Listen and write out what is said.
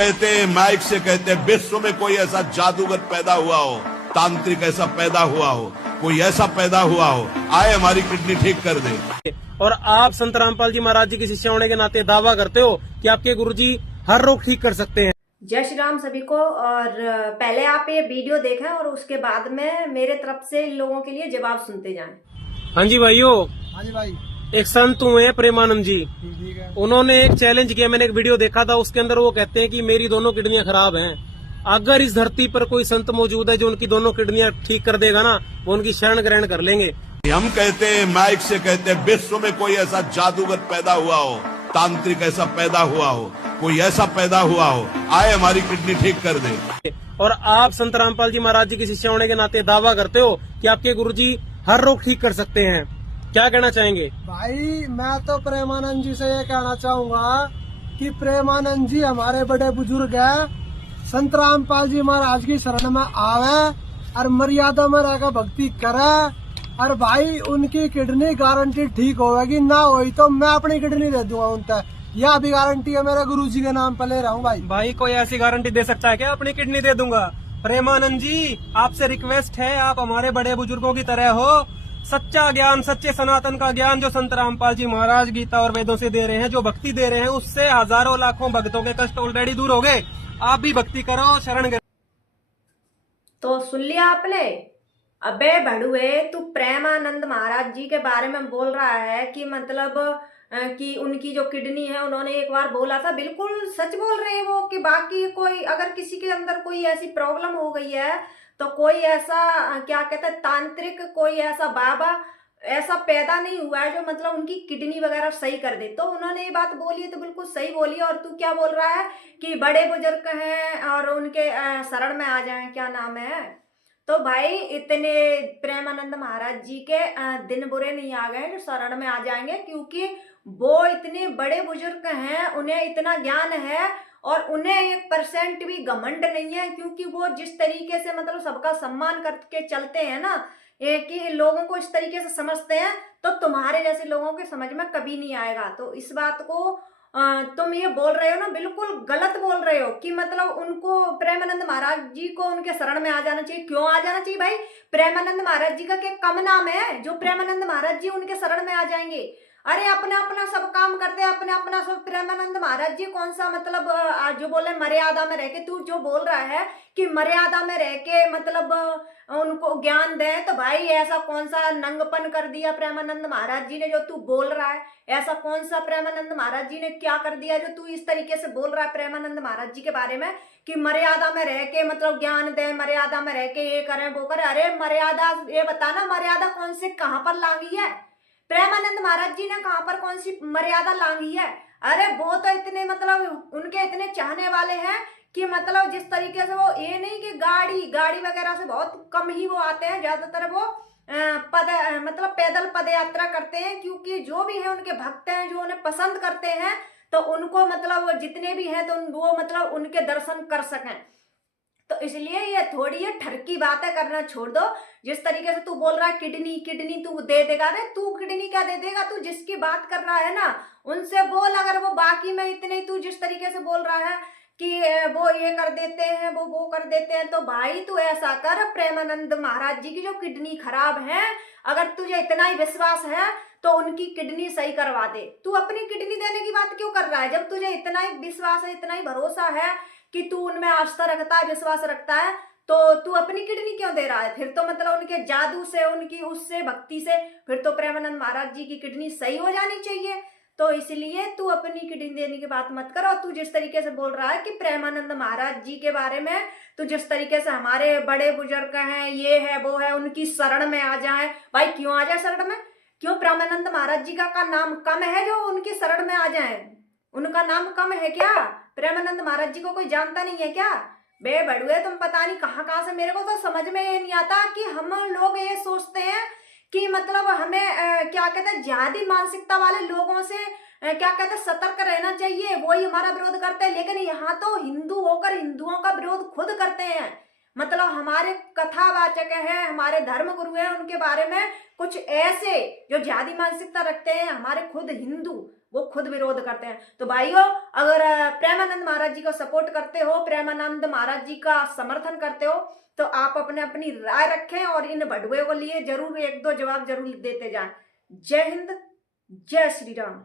कहते हैं, माइक से कहते हैं, विश्व में कोई ऐसा जादूगर पैदा हुआ हो, तांत्रिक ऐसा पैदा हुआ हो, कोई ऐसा पैदा हुआ हो, आए हमारी किडनी ठीक कर दे। और आप संत रामपाल जी महाराज जी के शिष्य होने के नाते दावा करते हो कि आपके गुरुजी हर रोग ठीक कर सकते हैं। जय श्री राम सभी को। और पहले आप ये वीडियो देखें और उसके बाद में मेरे तरफ से इन लोगों के लिए जवाब सुनते जाएं। हाँ जी भाइयों, हाँ जी भाई, एक संत हुए प्रेमानंद जी, ठीक है। उन्होंने एक चैलेंज किया। मैंने एक वीडियो देखा था, उसके अंदर वो कहते हैं कि मेरी दोनों किडनियां खराब हैं। अगर इस धरती पर कोई संत मौजूद है जो उनकी दोनों किडनियां ठीक कर देगा ना, वो उनकी शरण ग्रहण कर लेंगे। हम कहते हैं, माइक से कहते हैं, विश्व में कोई ऐसा जादूगर पैदा हुआ हो, तांत्रिक ऐसा पैदा हुआ हो, कोई ऐसा पैदा हुआ हो, आए हमारी किडनी ठीक कर दे। और आप संत रामपाल जी महाराज जी के शिष्य होने के नाते दावा करते हो कि आपके गुरुजी हर रोग ठीक कर सकते हैं। क्या कहना चाहेंगे? भाई मैं तो प्रेमानंद जी से ये कहना चाहूंगा कि प्रेमानंद जी हमारे बड़े बुजुर्ग हैं। संत रामपाल जी महाराज की शरण में आवे और मर्यादा में रहकर भक्ति करे, और भाई उनकी किडनी गारंटी ठीक होगी। ना हुई तो मैं अपनी किडनी दे दूंगा उनसे, यह भी गारंटी है, मेरे गुरुजी के नाम पर ले रहा हूँ। भाई कोई ऐसी गारंटी दे सकता है क्या अपनी किडनी दे दूंगा? प्रेमानंद जी, आपसे रिक्वेस्ट है, आप हमारे बड़े बुजुर्गों की तरह हो। सच्चा ज्ञान, सच्चे सनातन का ज्ञान जो संत रामपाल जी महाराज गीता और वेदों से दे रहे हैं, जो भक्ति दे रहे हैं, उससे हजारों लाखों भक्तों के कष्ट ऑलरेडी दूर हो गए। आप भी भक्ति करो, शरण। तो सुन लिया आपने? अबे भड़ुए, तू प्रेमानंद महाराज जी के बारे में बोल रहा है कि मतलब कि उनकी जो किडनी है, उन्होंने एक बार बोला था, बिल्कुल सच बोल रहे हैं वो, कि बाकी कोई अगर किसी के अंदर कोई ऐसी प्रॉब्लम हो गई है तो कोई ऐसा क्या कहते हैं तांत्रिक, कोई ऐसा बाबा ऐसा पैदा नहीं हुआ है जो मतलब उनकी किडनी वगैरह सही कर दे। तो उन्होंने ये बात बोली है तो बिल्कुल सही बोली है। और तू क्या बोल रहा है कि बड़े बुजुर्ग हैं और उनके शरण में आ जाएं, क्या नाम है? तो भाई इतने प्रेमानंद महाराज जी के दिन बुरे नहीं आ गए जो शरण में आ जाएंगे, क्योंकि वो इतने बड़े बुजुर्ग हैं, उन्हें इतना ज्ञान है और उन्हें 1% भी घमंड नहीं है, क्योंकि वो जिस तरीके से मतलब सबका सम्मान करके चलते हैं ना, कि लोगों को इस तरीके से समझते हैं, तो तुम्हारे जैसे लोगों के समझ में कभी नहीं आएगा। तो इस बात को तुम ये बोल रहे हो ना, बिल्कुल गलत बोल रहे हो कि मतलब उनको, प्रेमानंद महाराज जी को उनके शरण में आ जाना चाहिए। क्यों आ जाना चाहिए भाई? प्रेमानंद महाराज जी का क्या कम नाम है जो प्रेमानंद महाराज जी उनके शरण में आ जाएंगे? अरे अपना अपना सब काम करते हैं, अपना अपना सब। प्रेमानंद महाराज जी कौन सा मतलब जो बोले मर्यादा में रह के, तू जो बोल रहा है कि मर्यादा में रह के मतलब उनको ज्ञान दे, तो भाई ऐसा कौन सा नंगपन कर दिया प्रेमानंद महाराज जी ने जो तू बोल रहा है? ऐसा कौन सा प्रेमानंद महाराज जी ने क्या कर दिया जो तू इस तरीके से बोल रहा है प्रेमानंद महाराज जी के बारे में, कि मर्यादा में रह के मतलब ज्ञान दे, मर्यादा में रह के ये करें वो करें? अरे मर्यादा, ये बताना मर्यादा कौन से कहाँ पर लांगी है? प्रेमानंद महाराज जी ने कहाँ पर कौन सी मर्यादा लांगी है? अरे वो तो इतने मतलब उनके इतने चाहने वाले हैं कि मतलब जिस तरीके से वो, ये नहीं कि गाड़ी वगैरह से बहुत कम ही वो आते हैं, ज्यादातर वो मतलब पैदल पद यात्रा करते हैं, क्योंकि जो भी है उनके भक्त हैं जो उन्हें पसंद करते हैं, तो उनको मतलब जितने भी हैं तो वो मतलब उनके दर्शन कर सकें। तो इसलिए ये थोड़ी ये ठरकी बातें करना छोड़ दो। जिस तरीके से तू बोल रहा है किडनी तू दे देगा, अरे तू किडनी क्या दे देगा? तू जिसकी बात कर रहा है ना उनसे बोल। अगर वो बाकी में इतने तू जिस तरीके से बोल रहा है कि वो ये कर देते हैं, वो कर देते हैं, तो भाई तू ऐसा कर, प्रेमानंद महाराज जी की जो किडनी खराब है, अगर तुझे इतना ही विश्वास है तो उनकी किडनी सही करवा दे। तू अपनी किडनी देने की बात क्यों कर रहा है? जब तुझे इतना ही विश्वास है, इतना ही भरोसा है कि तू उनमें आस्था रखता है, विश्वास रखता है, तो तू अपनी किडनी क्यों दे रहा है? फिर तो मतलब उनके जादू से, उनकी उससे भक्ति से फिर तो प्रेमानंद महाराज जी की किडनी सही हो जानी चाहिए। तो इसलिए तू अपनी किडनी देने की बात मत कर। और तू जिस तरीके से बोल रहा है कि प्रेमानंद महाराज जी के बारे में, तू जिस तरीके से हमारे बड़े बुजुर्ग हैं, ये है वो है, उनकी शरण में आ जाए, भाई क्यों आ जाए शरण में? क्यों प्रेमानंद महाराज जी का नाम कम है जो उनकी शरण में आ जाए? उनका नाम कम है क्या? प्रेमानंद महाराज जी को कोई जानता नहीं है क्या? बे बड़ुए, तुम पता नहीं कहाँ कहाँ से, मेरे को तो समझ में ये नहीं आता कि हम लोग ये सोचते हैं कि मतलब हमें क्या कहते हैं, ज्यादा मानसिकता वाले लोगों से क्या कहते हैं सतर्क रहना चाहिए, वही हमारा विरोध करते हैं। लेकिन यहाँ तो हिंदू होकर हिंदुओं का विरोध खुद करते हैं। मतलब हमारे कथावाचक है, हमारे धर्म गुरु है, उनके बारे में कुछ ऐसे जो जाति मानसिकता रखते हैं, हमारे खुद हिंदू वो खुद विरोध करते हैं। तो भाइयों, अगर प्रेमानंद महाराज जी को सपोर्ट करते हो, प्रेमानंद महाराज जी का समर्थन करते हो, तो आप अपनी राय रखें और इन भड़ुए को लिए जरूर 1-2 जवाब जरूर देते जाएं। जय हिंद, जय श्री राम।